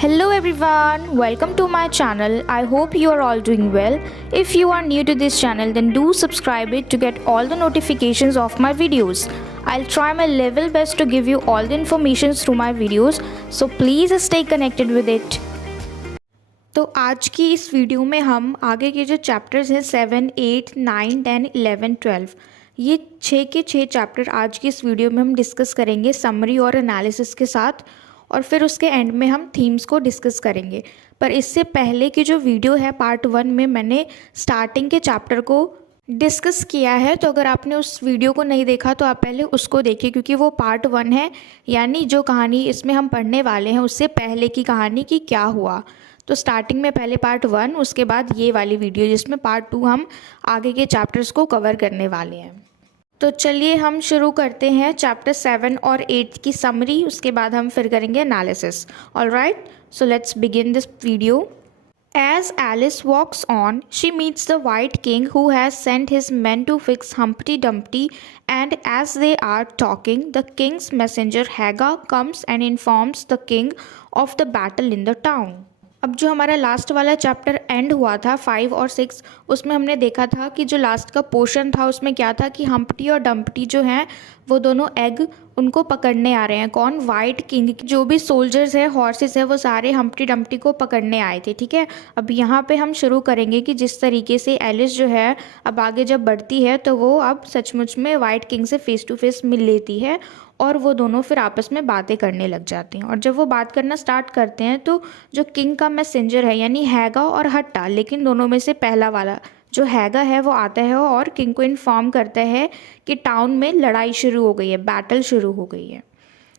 Hello everyone, welcome to my channel. I hope you are all doing well. If you are new to this channel, then do subscribe it to get all the notifications of my videos. I'll try my level best to give you all the information through my videos, so please stay connected with it. तो आज की इस video में हम आगे के जो chapters हैं 7, 8, 9, 10, 11, 12 ये 6 के 6 चैप्टर आज की इस वीडियो में हम डिस्कस करेंगे समरी और एनालिसिस के साथ, और फिर उसके एंड में हम थीम्स को डिस्कस करेंगे। पर इससे पहले की जो वीडियो है पार्ट 1 में मैंने स्टार्टिंग के चैप्टर को डिस्कस किया है, तो अगर आपने उस वीडियो को नहीं देखा तो आप पहले उसको देखिए, क्योंकि वो पार्ट 1 है, यानी जो कहानी इसमें हम पढ़ने वाले हैं उससे पहले की कहानी की क्या हुआ। तो स्टार्टिंग में पहले पार्ट 1, उसके बाद ये वाली वीडियो जिसमें पार्ट 2 हम आगे के चैप्टर्स को कवर करने वाले हैं। तो चलिए हम शुरू करते हैं चैप्टर 7 और 8 की समरी, उसके बाद हम फिर करेंगे analysis. Alright, so let's begin this video. As Alice walks on, she meets the White King who has sent his men to fix Humpty Dumpty, and as they are talking, the king's messenger Haga comes and informs the king of the battle in the town. अब जो हमारा last वाला chapter and हुआ था 5 और 6, उसमें हमने देखा था कि जो लास्ट का पोर्शन था उसमें क्या था कि हम्प्टी और डम्प्टी जो हैं वो दोनों एग उनको पकड़ने आ रहे हैं। कौन? White king. जो भी सोल्जर्स है, हॉर्सेस है, वो सारे हम्प्टी डम्प्टी को पकड़ने आए थे। ठीक है, अब यहाँ पे हम शुरू करेंगे कि जिस तरीके से एलिस जो है अब आगे जब बढ़ती है तो वो अब सचमुच में वाइट किंग से फेस टू फेस मिल लेती है, और वो दोनों फिर आपस में बातें करने लग जाते हैं। और जब वो बात करना स्टार्ट करते हैं तो जो किंग का मैसेंजर है यानी हैगा और हट्टा, लेकिन दोनों में से पहला वाला जो हैगा है वो आता है और किंग को इन्फॉर्म करता है कि टाउन में लड़ाई शुरू हो गई है, बैटल शुरू हो गई है।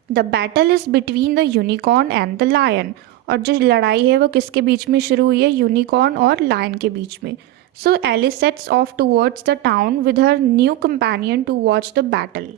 The battle is between the unicorn and the lion. और जो लड़ाई है वो किसके बीच में शुरू हुई है? यूनिकॉर्न और लायन के बीच में। So Alice sets off towards the town with her new companion to watch the battle.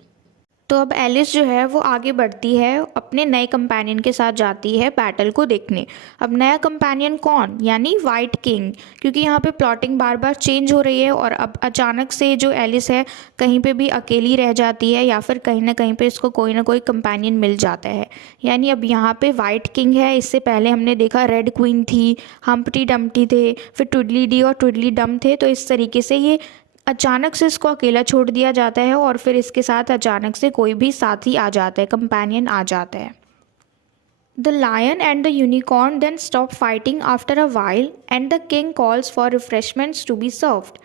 तो अब एलिस जो है वो आगे बढ़ती है, अपने नए कंपेनियन के साथ जाती है बैटल को देखने। अब नया कंपेनियन कौन? यानी वाइट किंग, क्योंकि यहाँ पे प्लॉटिंग बार बार चेंज हो रही है और अब अचानक से जो एलिस है कहीं पे भी अकेली रह जाती है या फिर कहीं ना कहीं पे इसको कोई ना कोई कंपेनियन मिल जाता है। यानी अब यहाँ पे वाइट किंग है, इससे पहले हमने देखा रेड क्वीन थी, हम्प्टी डम्प्टी थे, फिर ट्विडली डी और ट्विडली डम थे। तो इस तरीके से ये अचानक से इसको अकेला छोड़ दिया जाता है और फिर इसके साथ अचानक से कोई भी साथी आ जाता है, कंपेनियन आ जाता है। The lion and the unicorn then stop fighting after a while and the king calls for refreshments to be served.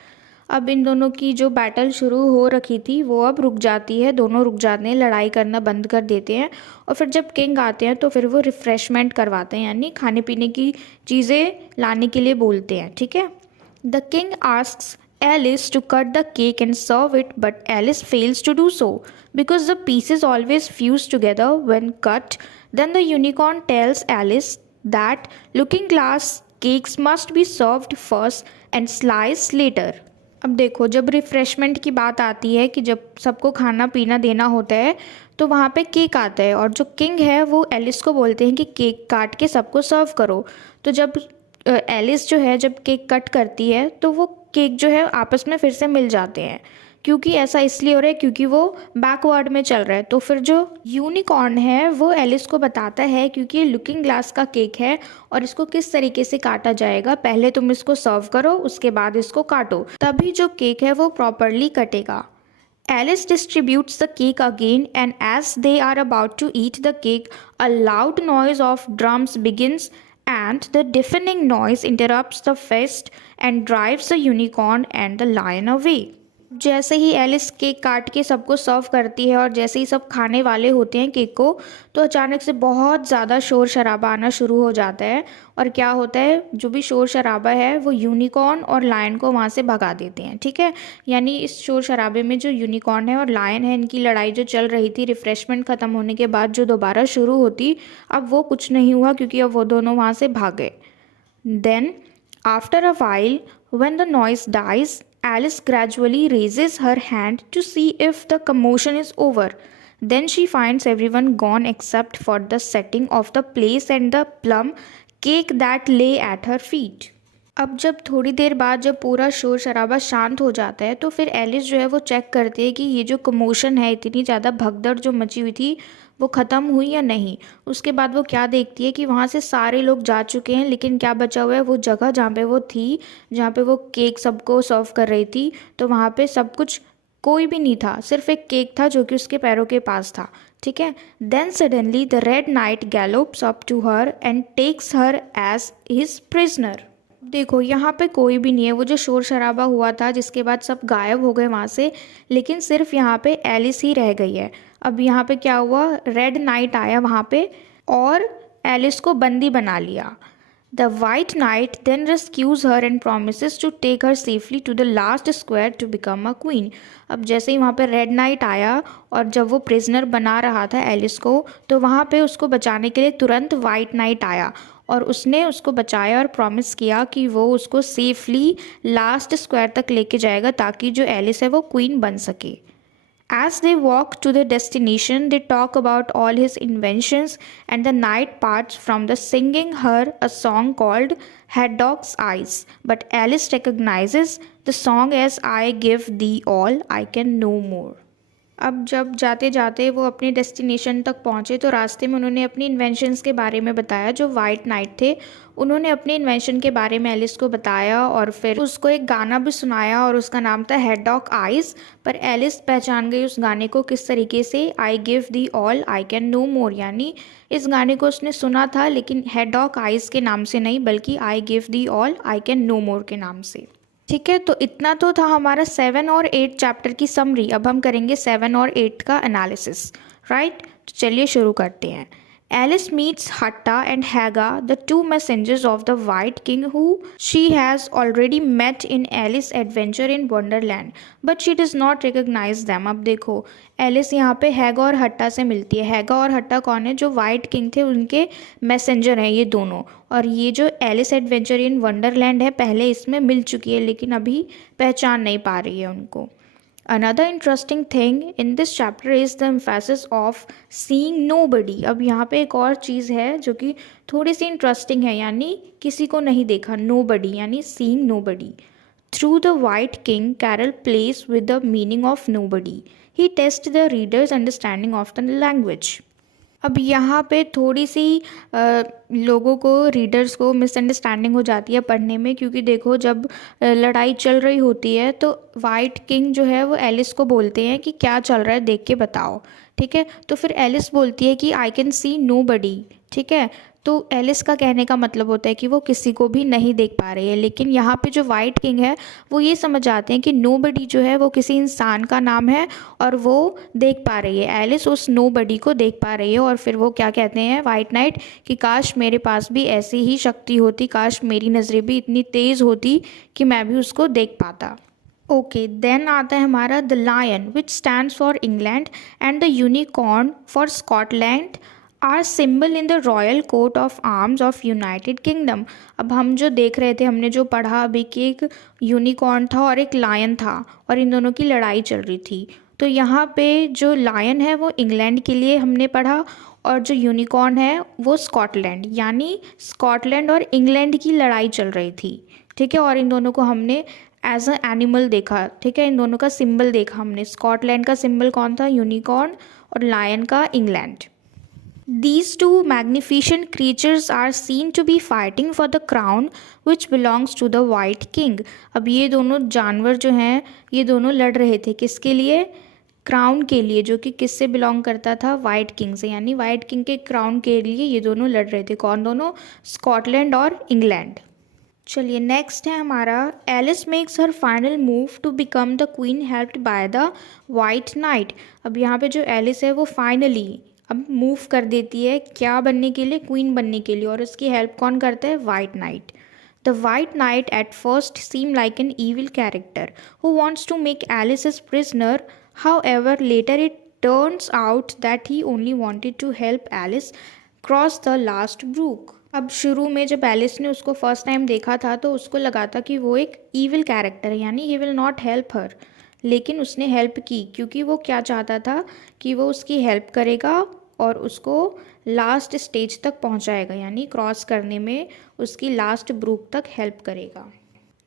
अब इन दोनों की जो बैटल शुरू हो रखी थी वो अब रुक जाती है, दोनों रुक जाते हैं, लड़ाई करना बंद कर देते हैं। और फिर जब किंग आते हैं तो फिर वो रिफ्रेशमेंट करवाते हैं, यानी खाने पीने की चीज़ें लाने के लिए बोलते हैं। ठीक है, the king asks Alice to cut the cake and serve it, but Alice fails to do so because the pieces always fuse together when cut. Then the unicorn tells Alice that looking glass cakes must be served first and sliced later. अब देखो, जब refreshment की बात आती है कि जब सबको खाना पीना देना होता है तो वहाँ पे केक आता है, और जो किंग है वो एलिस को बोलते हैं कि केक काट के सबको सर्व करो। तो जब एलिस जो है जब केक कट करती है तो वो केक जो है आपस में फिर से मिल जाते हैं, क्योंकि ऐसा इसलिए हो रहा है क्योंकि वो बैकवर्ड में चल रहा है। तो फिर जो यूनिकॉर्न है वो एलिस को बताता है क्योंकि ये लुकिंग ग्लास का केक है और इसको किस तरीके से काटा जाएगा, पहले तुम इसको सर्व करो उसके बाद इसको काटो, तभी जो केक है वो प्रॉपरली कटेगा। Alice distributes the cake again, and as they are about to eat the cake, a loud noise of drums begins, and the deafening noise interrupts the feast and drives the unicorn and the lion away. जैसे ही Alice cake काट के सबको सर्व करती है और जैसे ही सब खाने वाले होते हैं केक को, तो अचानक से बहुत ज़्यादा शोर शराबा आना शुरू हो जाता है। और क्या होता है, जो भी शोर शराबा है वो यूनिकॉर्न और लायन को वहाँ से भगा देते हैं। ठीक है, यानी इस शोर शराबे में जो यूनिकॉर्न है और लायन है, इनकी लड़ाई जो चल रही थी रिफ़्रेशमेंट ख़त्म होने के बाद जो दोबारा शुरू होती, अब वो कुछ नहीं हुआ क्योंकि अब वो दोनों वहाँ से भागे। Then after a while when the noise dies, Alice gradually raises her hand to see if the commotion is over. Then she finds everyone gone except for the setting of the place and the plum cake that lay at her feet. अब जब थोड़ी देर बाद जब पूरा शोर शराबा शांत हो जाता है तो फिर एलिस जो है वो चेक करती है कि ये जो कमोशन है, इतनी ज़्यादा भगदड़ जो मची हुई थी वो ख़त्म हुई या नहीं। उसके बाद वो क्या देखती है कि वहाँ से सारे लोग जा चुके हैं, लेकिन क्या बचा हुआ है, वो जगह जहाँ पे वो थी, जहाँ पे वो केक सबको सर्व कर रही थी, तो वहाँ पे सब कुछ कोई भी नहीं था, सिर्फ एक केक था जो कि उसके पैरों के पास था। ठीक है। Then suddenly the Red Knight gallops up to her and takes her as his prisoner. देखो यहाँ पे कोई भी नहीं है, वो जो शोर शराबा हुआ था जिसके बाद सब गायब हो गए वहाँ से, लेकिन सिर्फ यहाँ पे एलिस ही रह गई है। अब यहाँ पे क्या हुआ, रेड नाइट आया वहाँ पे और एलिस को बंदी बना लिया। The white knight then rescues her and promises to take her safely to the last square to become a queen. अब जैसे ही वहाँ पे रेड नाइट आया और जब वो प्रिजनर बना रहा था एलिस को, तो वहाँ पे उसको बचाने के लिए तुरंत वाइट नाइट आया और उसने उसको बचाया और प्रॉमिस किया कि वो उसको सेफली लास्ट स्क्वायर तक लेके जाएगा ताकि जो एलिस है वो क्वीन बन सके। As they walk to the destination, they talk about all his inventions, and the night parts from the singing her a song called Haddock's Eyes. But Alice recognizes the song as I give thee all, I can no more. अब जब जाते जाते वो अपने destination तक पहुँचे तो रास्ते में उन्होंने अपनी इन्वेंशंस के बारे में बताया। जो वाइट नाइट थे उन्होंने अपने इन्वेंशन के बारे में एलिस को बताया और फिर उसको एक गाना भी सुनाया और उसका नाम था हैडॉक आइज़। पर एलिस पहचान गई उस गाने को किस तरीके से, I give the all I can no more, यानी इस गाने को उसने सुना था लेकिन हैडॉक आइज़ के नाम से नहीं बल्कि I give the all I can no more के नाम से। ठीक है, तो इतना तो था हमारा 7 और 8 चैप्टर की समरी। अब हम करेंगे 7 और 8 का एनालिसिस। राइट, तो चलिए शुरू करते हैं। Alice meets Hatta and Haga, the two messengers of the White King who she has already met in Alice's adventure in Wonderland, but she does not recognize them. अब देखो एलिस यहाँ पे हैगा और हट्टा से मिलती है। हैगा और हट्टा कौन है, जो वाइट किंग थे उनके मैसेंजर हैं ये दोनों। और ये जो एलिस एडवेंचर इन वंडरलैंड है पहले इसमें मिल चुकी है लेकिन अभी पहचान नहीं पा रही है उनको। Another interesting thing in this chapter is the emphasis of seeing nobody. अब यहाँ पे एक और चीज़ है जो कि थोड़ी सी इंटरेस्टिंग है, यानी किसी को नहीं देखा, nobody यानी seeing nobody. Through the White King, Carol plays with the meaning of nobody. He tests the reader's understanding of the language. अब यहाँ पे थोड़ी सी लोगों को, रीडर्स को मिसअंडरस्टैंडिंग हो जाती है पढ़ने में, क्योंकि देखो जब लड़ाई चल रही होती है तो वाइट किंग जो है वो एलिस को बोलते हैं कि क्या चल रहा है देख के बताओ। ठीक है, तो फिर एलिस बोलती है कि आई कैन सी नो बडी। ठीक है, तो एलिस का कहने का मतलब होता है कि वो किसी को भी नहीं देख पा रही है, लेकिन यहाँ पे जो वाइट किंग है वो ये समझ आते हैं कि नोबडी जो है वो किसी इंसान का नाम है और वो देख पा रही है। एलिस उस नोबडी को देख पा रही है और फिर वो क्या कहते हैं वाइट नाइट कि काश मेरे पास भी ऐसी ही शक्ति होती, काश मेरी नज़रें भी इतनी तेज़ होती कि मैं भी उसको देख पाता। ओके, देन आता है हमारा the lion which stands for England and the unicorn for Scotland are symbol in the royal coat of arms of United Kingdom. अब हम जो देख रहे थे, हमने जो पढ़ा अभी कि एक यूनिकॉर्न था और एक लायन था और इन दोनों की लड़ाई चल रही थी। तो यहाँ पे जो लायन है वो इंग्लैंड के लिए हमने पढ़ा और जो यूनिकॉर्न है वो स्कॉटलैंड, यानी स्कॉटलैंड और इंग्लैंड की लड़ाई चल रही थी। ठीक है, और इन दोनों को हमने एज अ एनिमल देखा। ठीक है, इन दोनों का सिंबल देखा हमने। स्कॉटलैंड का सिंबल कौन था, यूनिकॉर्न, और लायन का England. These two magnificent creatures are seen to be fighting for the crown which belongs to the White King. अब ये दोनों जानवर जो हैं ये दोनों लड़ रहे थे किसके लिए, क्राउन के लिए, जो कि किससे बिलोंग करता था, वाइट किंग से। यानी वाइट किंग के क्राउन के लिए ये दोनों लड़ रहे थे। कौन दोनों, स्कॉटलैंड और इंग्लैंड। चलिए नेक्स्ट है हमारा Alice makes her final move to become the queen helped by the white knight. अब यहाँ पे जो एलिस है वो फाइनली अब मूव कर देती है क्या बनने के लिए, क्वीन बनने के लिए, और उसकी हेल्प कौन करता है, white knight. The white knight at first seem like an evil character who wants to make Alice his prisoner, however later it turns out that he only wanted to help Alice cross the last brook. अब शुरू में जब Alice ने उसको first time देखा था तो उसको लगा था कि वो एक ईविल कैरेक्टर है, यानी he will not help her, लेकिन उसने हेल्प की क्योंकि वो क्या चाहता था कि वो उसकी हेल्प करेगा और उसको लास्ट स्टेज तक पहुंचाएगा, यानी क्रॉस करने में उसकी लास्ट ब्रूक तक हेल्प करेगा।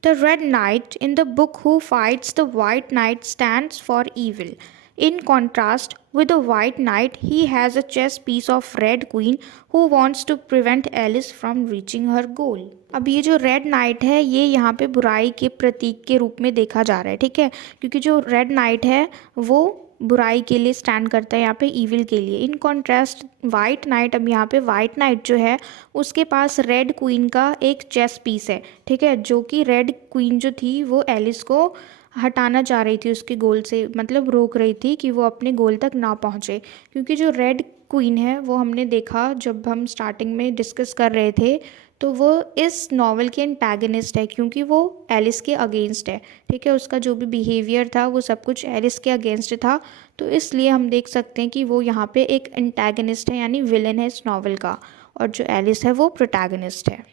The Red night in the book who fights the white night stands for evil In contrast, with the White Knight, he has a chess piece of Red Queen who wants to prevent Alice from reaching her goal. अब ये जो red night है ये यहाँ पे बुराई के प्रतीक के रूप में देखा जा रहा है, ठीक है, क्योंकि जो रेड नाइट है वो बुराई के लिए स्टैंड करता है, यहाँ पे इविल के लिए। इन कॉन्ट्रास्ट वाइट नाइट, अब यहाँ पे वाइट नाइट जो है उसके पास रेड क्वीन का एक चेस पीस है, ठीक है, जो कि रेड क्वीन जो थी वो एलिस को हटाना चाह रही थी उसके गोल से, मतलब रोक रही थी कि वो अपने गोल तक ना पहुँचे। क्योंकि जो रेड क्वीन है वो हमने देखा जब हम स्टार्टिंग में डिस्कस कर रहे थे, तो वो इस नॉवल की एंटैगनिस्ट है क्योंकि वो एलिस के अगेंस्ट है, ठीक है, उसका जो भी बिहेवियर था वो सब कुछ एलिस के अगेंस्ट था। तो इसलिए हम देख सकते हैं कि वो यहाँ पे एक एंटैगनिस्ट है, यानी विलन है इस नॉवल का, और जो एलिस है वो प्रोटैगनिस्ट है।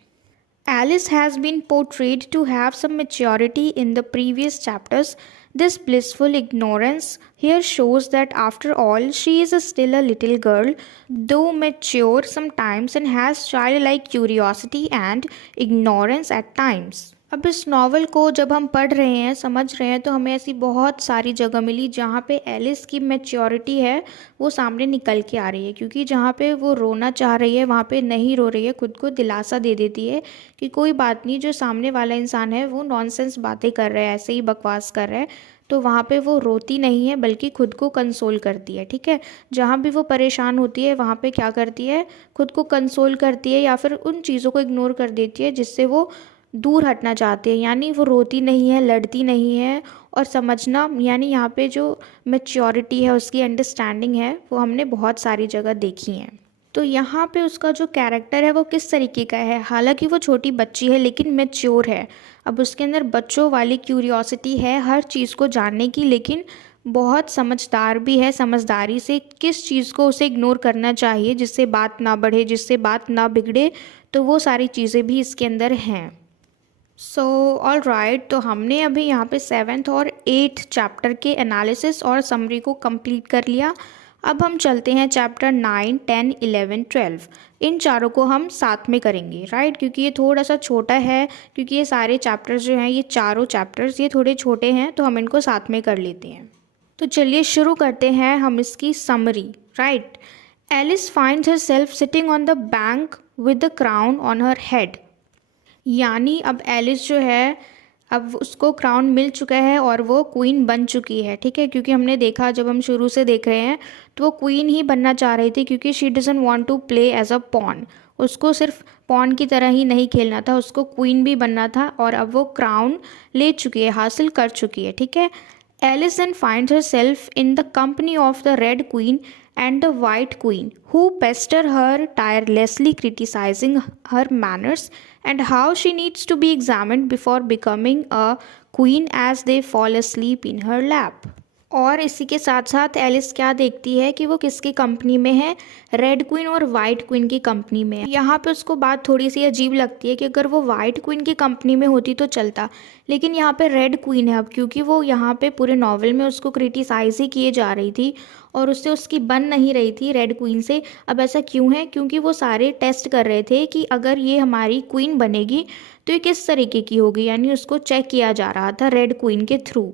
Alice has been portrayed to have some maturity in the previous chapters. This blissful ignorance here shows that after all, she is still a little girl, though mature sometimes and has childlike curiosity and ignorance at times. अब इस novel को जब हम पढ़ रहे हैं, समझ रहे हैं, तो हमें ऐसी बहुत सारी जगह मिली जहाँ पे एलिस की मैच्योरिटी है वो सामने निकल के आ रही है। क्योंकि जहाँ पे वो रोना चाह रही है वहाँ पे नहीं रो रही है, खुद को दिलासा दे देती है कि कोई बात नहीं, जो सामने वाला इंसान है वो नॉनसेंस बातें कर रहा है, ऐसे ही बकवास कर रहा है, तो वहाँ पे वो रोती नहीं है बल्कि खुद को कंसोल करती है, ठीक है। जहाँ भी वो परेशान होती है वहाँ पे क्या करती है, खुद को कंसोल करती है या फिर उन चीज़ों को इग्नोर कर देती है जिससे वो दूर हटना चाहते हैं। यानी वो रोती नहीं है, लड़ती नहीं है, और समझना, यानी यहाँ पे जो मैच्योरिटी है, उसकी अंडरस्टैंडिंग है, वो हमने बहुत सारी जगह देखी है। तो यहाँ पे उसका जो कैरेक्टर है वो किस तरीके का है, हालांकि वो छोटी बच्ची है लेकिन मैच्योर है। अब उसके अंदर बच्चों वाली क्यूरियोसिटी है हर चीज़ को जानने की, लेकिन बहुत समझदार भी है, समझदारी से किस चीज़ को उसे इग्नोर करना चाहिए जिससे बात ना बढ़े, जिससे बात ना बिगड़े, तो वो सारी चीज़ें भी इसके अंदर हैं। सो ऑल राइट, तो हमने अभी यहाँ पे 7th और 8th चैप्टर के एनालिसिस और समरी को कंप्लीट कर लिया। अब हम चलते हैं चैप्टर 9, 10, 11, 12, इन चारों को हम साथ में करेंगे, राइट, क्योंकि ये थोड़ा सा छोटा है, क्योंकि ये सारे चैप्टर्स जो हैं, ये चारों चैप्टर्स ये थोड़े छोटे हैं, तो हम इनको साथ में कर लेते हैं। तो चलिए शुरू करते हैं हम इसकी summary, right. Alice finds herself sitting on the bank with the crown on her head, यानी अब एलिस जो है, अब उसको क्राउन मिल चुका है और वो क्वीन बन चुकी है, ठीक है। क्योंकि हमने देखा, जब हम शुरू से देख रहे हैं, तो वो क्वीन ही बनना चाह रही थी, क्योंकि she doesn't want to play as a pawn, उसको सिर्फ पॉन की तरह ही नहीं खेलना था, उसको क्वीन भी बनना था, और अब वो क्राउन ले चुकी है, हासिल कर चुकी है, ठीक है। Alice then finds herself in the company of the Red Queen and the White Queen, who pester her, tirelessly criticizing her manners and how she needs to be examined before becoming a queen as they fall asleep in her lap. और इसी के साथ साथ Alice क्या देखती है कि वो किसकी कंपनी में है, रेड क्वीन और वाइट क्वीन की कंपनी में है। यहाँ पे उसको बात थोड़ी सी अजीब लगती है कि अगर वो वाइट क्वीन की कंपनी में होती तो चलता, लेकिन यहाँ पे रेड क्वीन है। अब क्योंकि वो यहाँ पे पूरे नॉवल में उसको क्रिटिसाइज ही किए जा रही थी और उससे उसकी बन नहीं रही थी रेड क्वीन से। अब ऐसा क्यों है, क्योंकि वो सारे टेस्ट कर रहे थे कि अगर ये हमारी क्वीन बनेगी तो ये किस तरीके की होगी, यानी उसको चेक किया जा रहा था रेड क्वीन के थ्रू।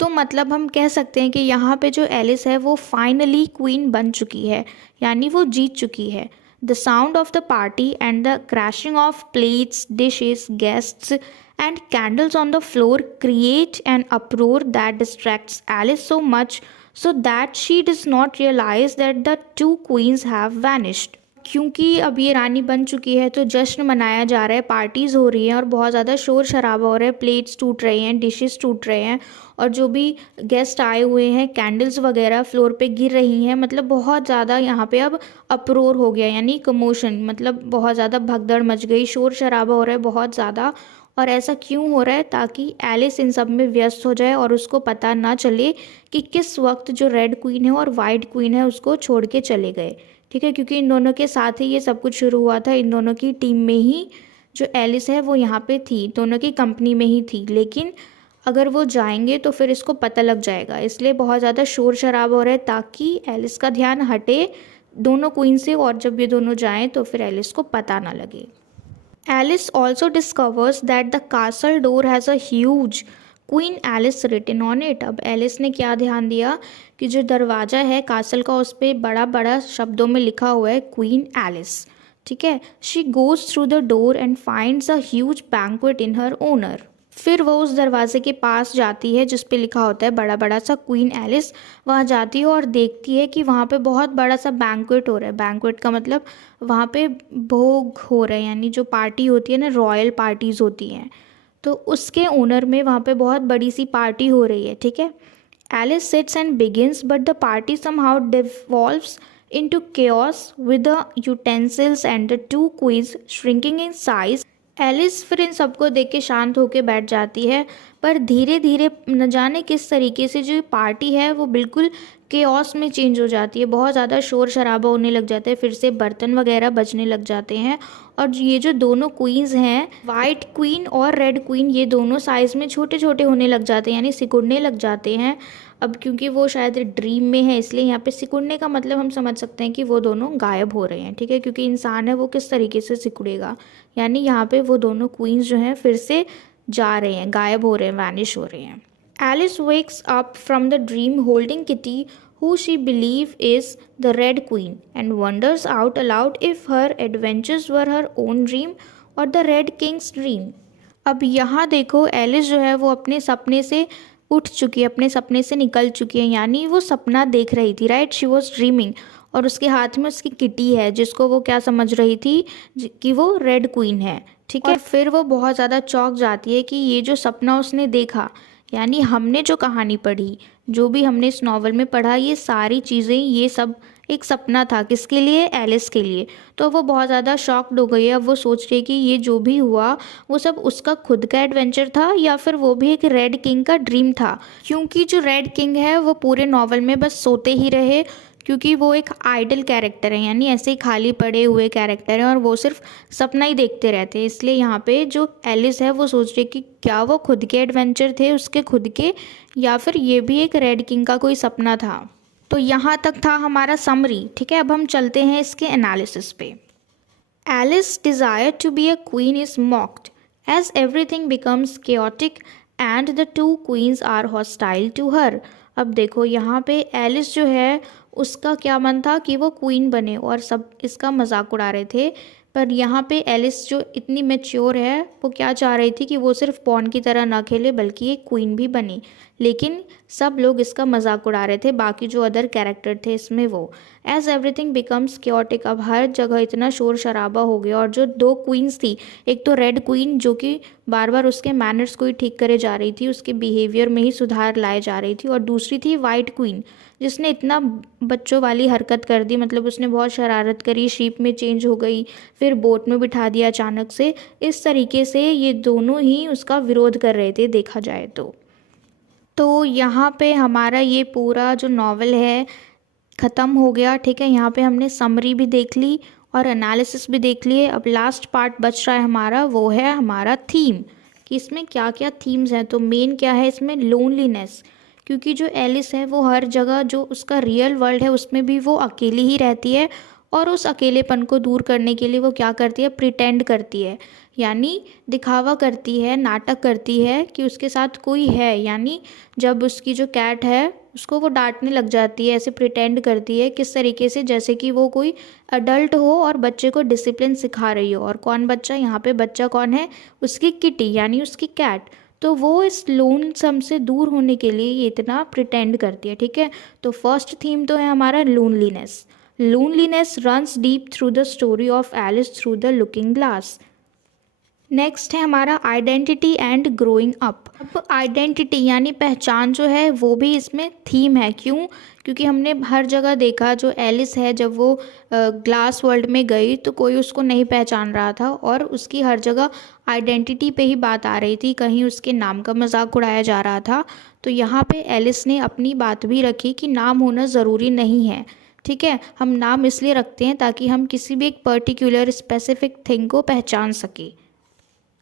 तो मतलब हम कह सकते हैं कि यहाँ पे जो एलिस है वो फाइनली क्वीन बन चुकी है, यानी वो जीत चुकी है। The sound of the party and the crashing of plates, dishes, guests and candles on the floor create an uproar that distracts Alice so much so that she does not realize that the two queens have vanished. क्योंकि अब ये रानी बन चुकी है तो जश्न मनाया जा रहा है, पार्टीज़ हो रही हैं और बहुत ज़्यादा शोर शराबा हो रहा है, प्लेट्स टूट रहे हैं, डिशेस टूट रहे हैं, और जो भी गेस्ट आए हुए हैं कैंडल्स वगैरह फ्लोर पे गिर रही हैं। मतलब बहुत ज़्यादा यहाँ पे अब अप्रोर हो गया, यानी कमोशन, मतलब बहुत ज़्यादा भगदड़ मच गई, शोर शराबा हो रहा है बहुत ज़्यादा। और ऐसा क्यों हो रहा है, ताकि एलिस इन सब में व्यस्त हो जाए और उसको पता ना चले कि किस वक्त जो रेड क्वीन है और वाइट क्वीन है उसको छोड़ के चले गए, ठीक है। क्योंकि इन दोनों के साथ ही ये सब कुछ शुरू हुआ था, इन दोनों की टीम में ही जो एलिस है वो यहाँ पे थी, दोनों की कंपनी में ही थी। लेकिन अगर वो जाएंगे तो फिर इसको पता लग जाएगा, इसलिए बहुत ज़्यादा शोर शराबा हो रहा है ताकि एलिस का ध्यान हटे दोनों क्वीन से, और जब ये दोनों जाएं तो फिर एलिस को पता ना लगे। Alice also discovers that the castle door has a huge queen Alice written on it. अब एलिस ने क्या ध्यान दिया कि जो दरवाज़ा है कासल का उस पर बड़ा बड़ा शब्दों में लिखा हुआ है क्वीन एलिस। ठीक है, she goes through the door and finds a huge banquet in her honour. फिर वो उस दरवाजे के पास जाती है जिस पे लिखा होता है बड़ा बड़ा सा क्वीन एलिस। वहाँ जाती है और देखती है कि वहाँ पे बहुत बड़ा सा बैंक्वेट हो रहा है। बैंक्वेट का मतलब वहाँ पे भोग हो रहा है, यानी जो पार्टी होती है ना, रॉयल पार्टीज़ होती हैं, तो उसके ओनर में वहाँ पे बहुत बड़ी सी पार्टी हो रही है। ठीक है, Alice sits and begins but the party somehow devolves into chaos with the utensils and the two queens shrinking in size। Alice फिर इन सबको देख के शांत होकर बैठ जाती है, पर धीरे धीरे न जाने किस तरीके से जो पार्टी है वो बिल्कुल केओस में चेंज हो जाती है। बहुत ज़्यादा शोर शराबा होने लग जाता है, फिर से बर्तन वगैरह बजने लग जाते हैं। और ये जो दोनों क्वींस हैं, वाइट क्वीन और रेड क्वीन, ये दोनों साइज़ में छोटे छोटे होने लग जाते हैं, यानी सिकुड़ने लग जाते हैं। अब क्योंकि वो शायद ड्रीम में है इसलिए यहाँ पे सिकुड़ने का मतलब हम समझ सकते हैं कि वो दोनों गायब हो रहे हैं। ठीक है, क्योंकि इंसान है वो किस तरीके से सिकुड़ेगा, यानी यहाँ पे वो दोनों क्वींस जो हैं फिर से जा रहे हैं, गायब हो रहे हैं, वैनिश हो रहे हैं। Alice wakes up from the dream holding Kitty who she believe is the Red Queen and wonders out aloud if her adventures were her own dream or the Red King's dream। अब यहाँ देखो Alice जो है वो अपने सपने से उठ चुकी है, अपने सपने से निकल चुकी है, यानी वो सपना देख रही थी, राइट, शी वॉज ड्रीमिंग। और उसके हाथ में उसकी किटी है जिसको वो क्या समझ रही थी कि वो रेड क्वीन है। ठीक है, और फिर वो बहुत ज़्यादा चौंक जाती है कि ये जो सपना उसने देखा, यानी हमने जो कहानी पढ़ी, जो भी हमने इस नॉवल में पढ़ा, ये सारी चीज़ें, ये सब एक सपना था। किसके लिए? एलिस के लिए। तो वो बहुत ज़्यादा शॉक्ड हो गई है। अब वो सोच रही है कि ये जो भी हुआ वो सब उसका खुद का एडवेंचर था या फिर वो भी एक रेड किंग का ड्रीम था, क्योंकि जो रेड किंग है वो पूरे नॉवल में बस सोते ही रहे, क्योंकि वो एक आइडल कैरेक्टर है, यानी ऐसे ही खाली पड़े हुए कैरेक्टर हैं और वो सिर्फ सपना ही देखते रहते हैं। इसलिए यहाँ पे जो एलिस है वो सोच रही है कि क्या वो खुद के एडवेंचर थे उसके खुद के, या फिर ये भी एक रेड किंग का कोई सपना था। तो यहाँ तक था हमारा समरी। ठीक है, अब हम चलते हैं इसके एनालिसिस पे। Alice desire to be a queen is mocked as everything becomes chaotic and the two queens are hostile to her. अब देखो यहाँ पे एलिस जो है उसका क्या मन था कि वो क्वीन बने और सब इसका मजाक उड़ा रहे थे, पर यहाँ पे एलिस जो इतनी मैच्योर है वो क्या चाह रही थी कि वो सिर्फ पॉन की तरह ना खेले बल्कि एक क्वीन भी बने। लेकिन सब लोग इसका मजाक उड़ा रहे थे, बाकी जो अदर कैरेक्टर थे इसमें वो। एज एवरीथिंग बिकम्स क्योटिक, अब हर जगह इतना शोर शराबा हो गया। और जो दो क्वींस थी, एक तो रेड क्वीन जो कि बार बार उसके मैनर्स को ही ठीक करे जा रही थी, उसके बिहेवियर में ही सुधार लाए जा रही थी, और दूसरी थी वाइट क्वीन जिसने इतना बच्चों वाली हरकत कर दी, मतलब उसने बहुत शरारत करी, शीप में चेंज हो गई, फिर बोट में बिठा दिया अचानक से। इस तरीके से ये दोनों ही उसका विरोध कर रहे थे देखा जाए तो यहाँ पे हमारा ये पूरा जो नॉवल है ख़त्म हो गया। ठीक है, यहाँ पे हमने समरी भी देख ली और एनालिसिस भी देख लिए। अब लास्ट पार्ट बच रहा है हमारा, वो है हमारा थीम, कि इसमें क्या क्या थीम्स हैं। तो मेन क्या है इसमें? लोनलीनेस, क्योंकि जो एलिस है वो हर जगह जो उसका रियल वर्ल्ड है उसमें भी वो अकेली ही रहती है, और उस अकेलेपन को दूर करने के लिए वो क्या करती है? प्रिटेंड करती है, यानी दिखावा करती है, नाटक करती है कि उसके साथ कोई है। यानी जब उसकी जो कैट है उसको वो डांटने लग जाती है, ऐसे प्रिटेंड करती है, किस तरीके से? जैसे कि वो कोई अडल्ट हो और बच्चे को डिसिप्लिन सिखा रही हो। और कौन बच्चा? यहाँ पे बच्चा कौन है? उसकी किटी, यानी उसकी कैट। तो वो इस लोनसम से दूर होने के लिए ये इतना प्रिटेंड करती है। ठीक है, तो फर्स्ट थीम तो है हमारा loneliness. Loneliness runs deep through the story of Alice through the looking glass. Next है हमारा आइडेंटिटी एंड ग्रोइंग अप। अब आइडेंटिटी यानी पहचान जो है वो भी इसमें थीम है। क्यों? क्योंकि हमने हर जगह देखा जो एलिस है जब वो ग्लास वर्ल्ड में गई तो कोई उसको नहीं पहचान रहा था, और उसकी हर जगह आइडेंटिटी पे ही बात आ रही थी, कहीं उसके नाम का मजाक उड़ाया जा रहा था। तो यहाँ पे एलिस ने अपनी बात भी रखी कि नाम होना ज़रूरी नहीं है। ठीक है, हम नाम इसलिए रखते हैं ताकि हम किसी भी एक पर्टिकुलर स्पेसिफिक थिंग को पहचान सकें।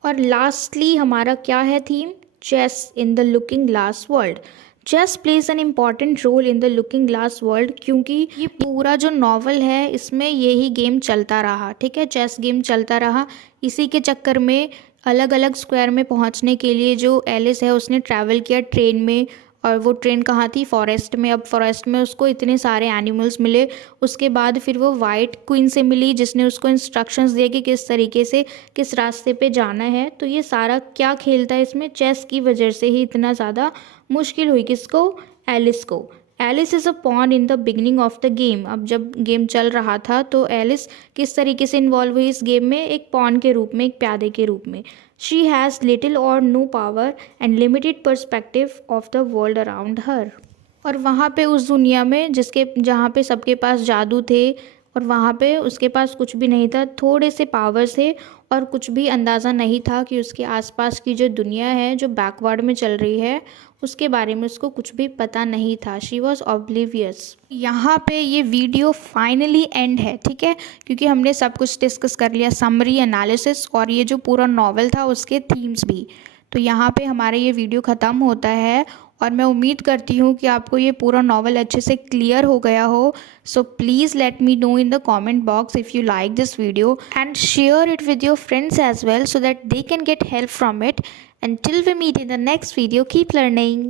और लास्टली हमारा क्या है theme? Chess in the looking glass world. Chess plays an important role in the looking glass world, क्योंकि ये पूरा जो नॉवल है इसमें यही गेम चलता रहा। ठीक है, चेस गेम चलता रहा। इसी के चक्कर में अलग अलग स्क्वायर में पहुंचने के लिए जो एलिस है उसने ट्रैवल किया ट्रेन में, और वो ट्रेन कहाँ थी? फॉरेस्ट में। अब फॉरेस्ट में उसको इतने सारे एनिमल्स मिले, उसके बाद फिर वो वाइट क्वीन से मिली जिसने उसको इंस्ट्रक्शंस दिए कि किस तरीके से किस रास्ते पे जाना है। तो ये सारा क्या खेलता है इसमें? चेस की वजह से ही इतना ज़्यादा मुश्किल हुई किसको? एलिस को। Alice is a pawn in the beginning of the game. अब जब गेम चल रहा था तो एलिस किस तरीके से इन्वॉल्व हुई इस गेम में? एक पॉन के रूप में, एक प्यादे के रूप में। She has little or no power and limited perspective of the world around her. और वहाँ पे उस दुनिया में जहाँ पे सबके पास जादू थे और वहाँ पे उसके पास कुछ भी नहीं था, थोड़े से पावर्स थे और कुछ भी अंदाज़ा नहीं था कि उसके आसपास की जो दुनिया है जो बैकवर्ड में चल रही है उसके बारे में उसको कुछ भी पता नहीं था। She was oblivious. यहाँ पे ये वीडियो फाइनली एंड है, ठीक है, क्योंकि हमने सब कुछ डिस्कस कर लिया, समरी, एनालिसिस और ये जो पूरा नॉवल था उसके थीम्स भी। तो यहाँ पे हमारा ये वीडियो ख़त्म होता है और मैं उम्मीद करती हूँ कि आपको ये पूरा नॉवल अच्छे से क्लियर हो गया हो। So please let me know in the comment box if you like this video and share it with your friends as well so that they can get help from it. Until we meet in the next video, keep learning.